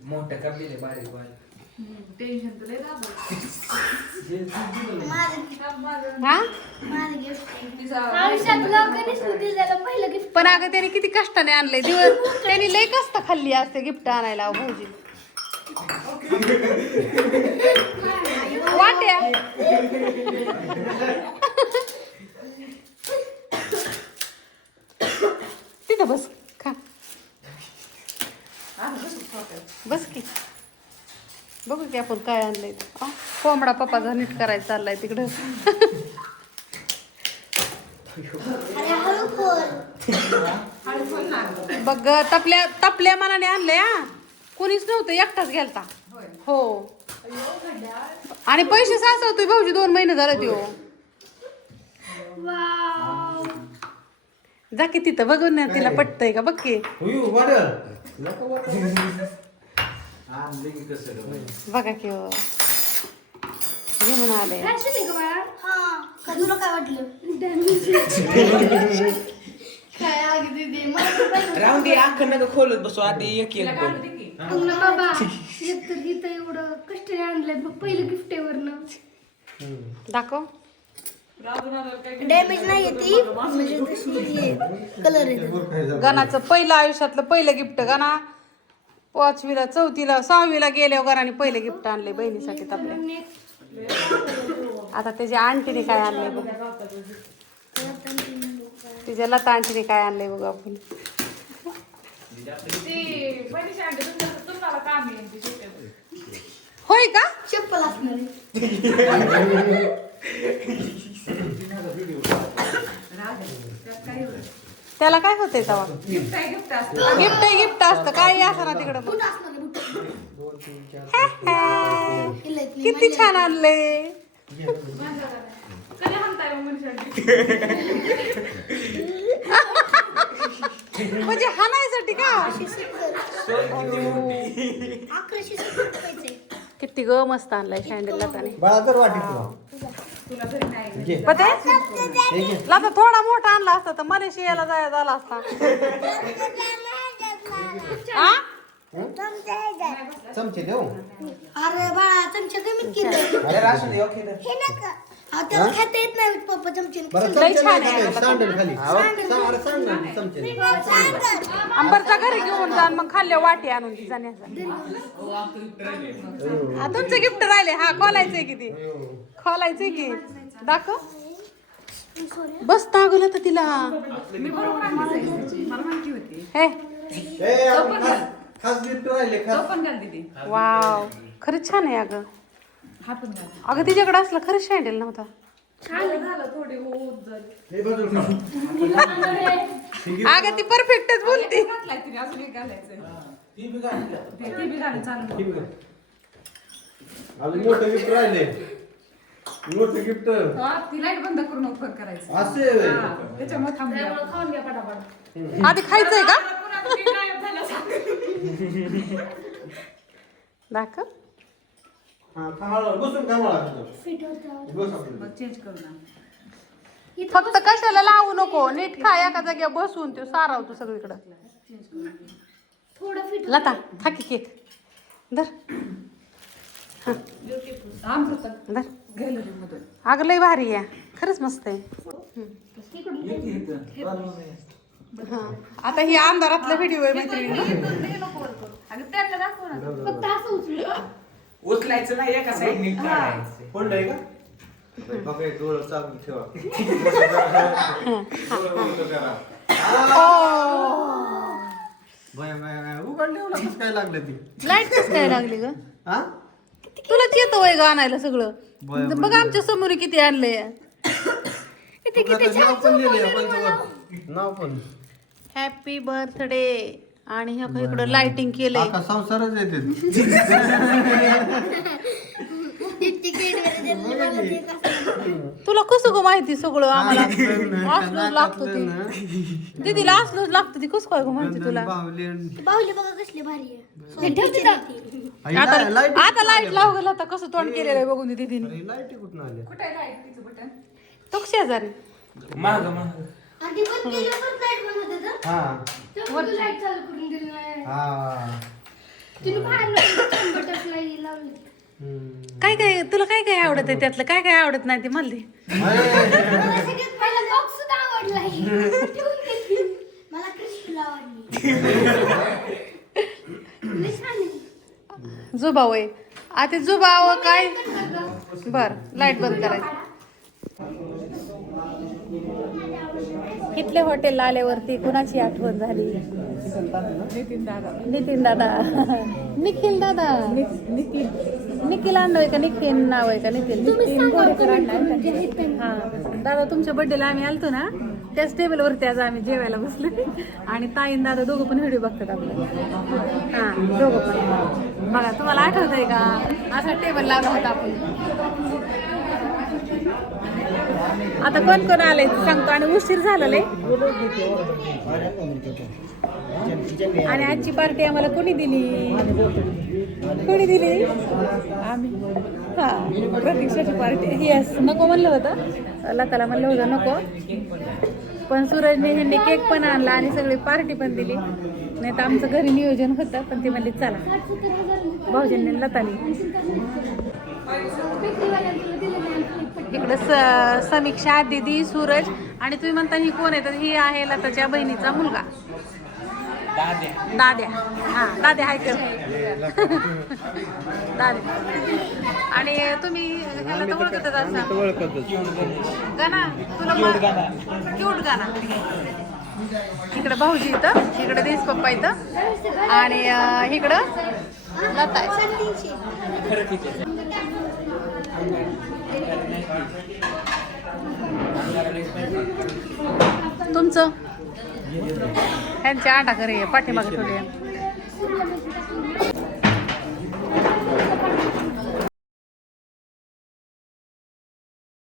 मोठ्या करलेले बारीक बारीक टेन्शन तर लय दाबलं. पण अगं त्याने किती कष्टाने आणलंय दिवस त्यांनी लय कष्ट खाल्ली असते गिफ्ट आणायला अहो भाऊजी वाट्या तिथं बस खा बस की बघू की आपण काय आणलंय कोंबडा पप्पाचा नीट करायचा चाललाय तिकडं बघ तपल्या मनाने आणलंय हा कोणीच नव्हतं एकटाच गेलता हो आणि पैसे साचवतोय भाऊजी 2 महिने झाले त्यो जा की तिथं बघून ना तिला पटतंय का बघ की बघा की घेऊन आले राहून दे अख्खं नका खोलत बसू आधी एक एक एवढं कष्टाने आणलंय बघ पहिलं गिफ्ट आहे वरनं दाखव डॅमेज नाही येते म्हणजे तशी कलर येतो गणाचं पहिलं आयुष्यातलं पहिलं गिफ्ट गणा 5वीला 4थीला 6वीला गेल्यावर गणाने पहिलं गिफ्ट आणले बहिणीसाठी आपल्या आता त्याच्या आंटीने काय आणलंय बघ तिच्या लता आंटीने काय आणलंय बघ आपण होय का चप्पल असणार त्याला काय होतंय तेव्हा गिफ्ट असतं काय असं ना तिकडं बघ. किती छान आणले म्हणजे हाणायसाठी का किती ग मस्त आणलाय सँडल लाताने लाता थोडा मोठा आणला असता तर मलेशियाला जायला झाला असता चमचे देऊ अरे बाळा चमचा कमीत केलं अरे राशन देऊ की हे नका त्याला खाता येत नाही पप्पा चमचे लय छान आहे सँडल खाली सँडल चमचे अंबरच्या घरी घेऊन जा मग खाल्ल्या वाटी आणून ती जाण्याचा तुमचं गिफ्ट राहिले हा खोलायचंय की ते खोलायचंय की दाखव बस तागल तर तिला हे खास गिफ्ट राहिले खास वाव खरंच छान आहे अगं अगं तिच्याकडे असलं खरंच सँडल नव्हता अगं ती परफेक्टच बोलते मोठं गिफ्ट राहिले मोठं गिफ्ट ती लाईट बंद करून ओपन करायचं असे त्याच्यामुळे खाऊन घ्या पटापट आधी खायचंय का दाखव बसून चेंज करू ना फक्त कशाला लावू नको नीट खा एका जागेवर बसून तो सारावतो सगळीकडं थोडं फिट लता थाकी केक धर धर अगं लय भारी आहे खरंच मस्त आहे हा आता ही अंधारातला व्हिडिओ आहे मैत्रिणी फक्त असं उचलू उचलायचं नाही एका साईडने काढायचं पडलंय का बघा डोळं चालू ठेवा उघडले कसं काय लागलं ती लाईट कसं काय लागली ग हा तुलाच येतं वय ग आणायला सगळं बघ आमच्या समोर किती आणलंय नाव पण लिहिलंय नाव पण हॅपी बर्थडे आणि ह्या इकडं लाइटिंग केलंय आता संसारच येते तुला कसं ग माहिती सगळं आम्हाला असलंच लागतं ते दीदीला असलंच लागतं ती कसं काय ग माहिती तुला बाहुली बघा कसली भारी आहे आता लाईट लावू गेला आता कसं तोंड केलेलं आहे बघून दीदीने लाईट कुठून आल्या कुठे आहे लाईट तिचं बटन तो शेजारी माग माग आधी पण केलं पण लाईट बंद होतं हा तर लाईट चालू करून दिली नाही हा तिने बाहेर बटरफ्लाय लावली. काय काय तुला काय काय आवडत आहे त्यातलं काय काय आवडत नाही ते मला दे. मला सगळ्यात पहिला बॉक्स सुद्धा आवडला ठेवून घेतली. मला क्रिस्टल आवडली. लय छान आहे. जुबा वय आता जुबाव काय बर लाईट बंद करायचं. इथल्या हॉटेलला आल्यावरती कुणाची आठवण झाली. नितीन दादा निखिल दादा निखिल आणलं का निखिल नाव आहे का निखिल हा दादा तुमच्या बर्थडेला आम्ही आलतो ना त्याच टेबलवरती आज आम्ही जेवायला बसलो आणि ताईन दादा दोघं पण व्हिडिओ बघतात आपलं. हा दोघं पण बघा तुम्हाला आठवत आहे का असा टेबल लावला होता आपण. आता कोण कोण आलंय सांगतो आणि उशीर झालेला आहे. आणि आजची पार्टी आम्हाला कोणी दिली आम्ही हा प्रतीक्षाची पार्टी. येस नको म्हणलं होतं लताला म्हणलं होतं नको पण सूरजने ह्यांनी केक पण आणला आणि सगळी पार्टी पण दिली. नाही तर आमचं घरी नियोजन होतं पण ते म्हणले चला भाऊजींनी लतानी. इकडं समीक्षा दीदी सूरज आणि तुम्ही म्हणता ही कोण आहे तर ही आहे लताच्या बहिणीचा मुलगा दाद्या. हा दाद्या हाय कर दाद्या. आणि तुम्ही ह्याला तर ओळखतच असा गाणा तुला क्यूट गाणा. इकडं भाऊजी इथं इकडं देश पप्पा इथं आणि इकडं लता तुमचं ह्यांच्या आटा घरी पाठीमागे थोडी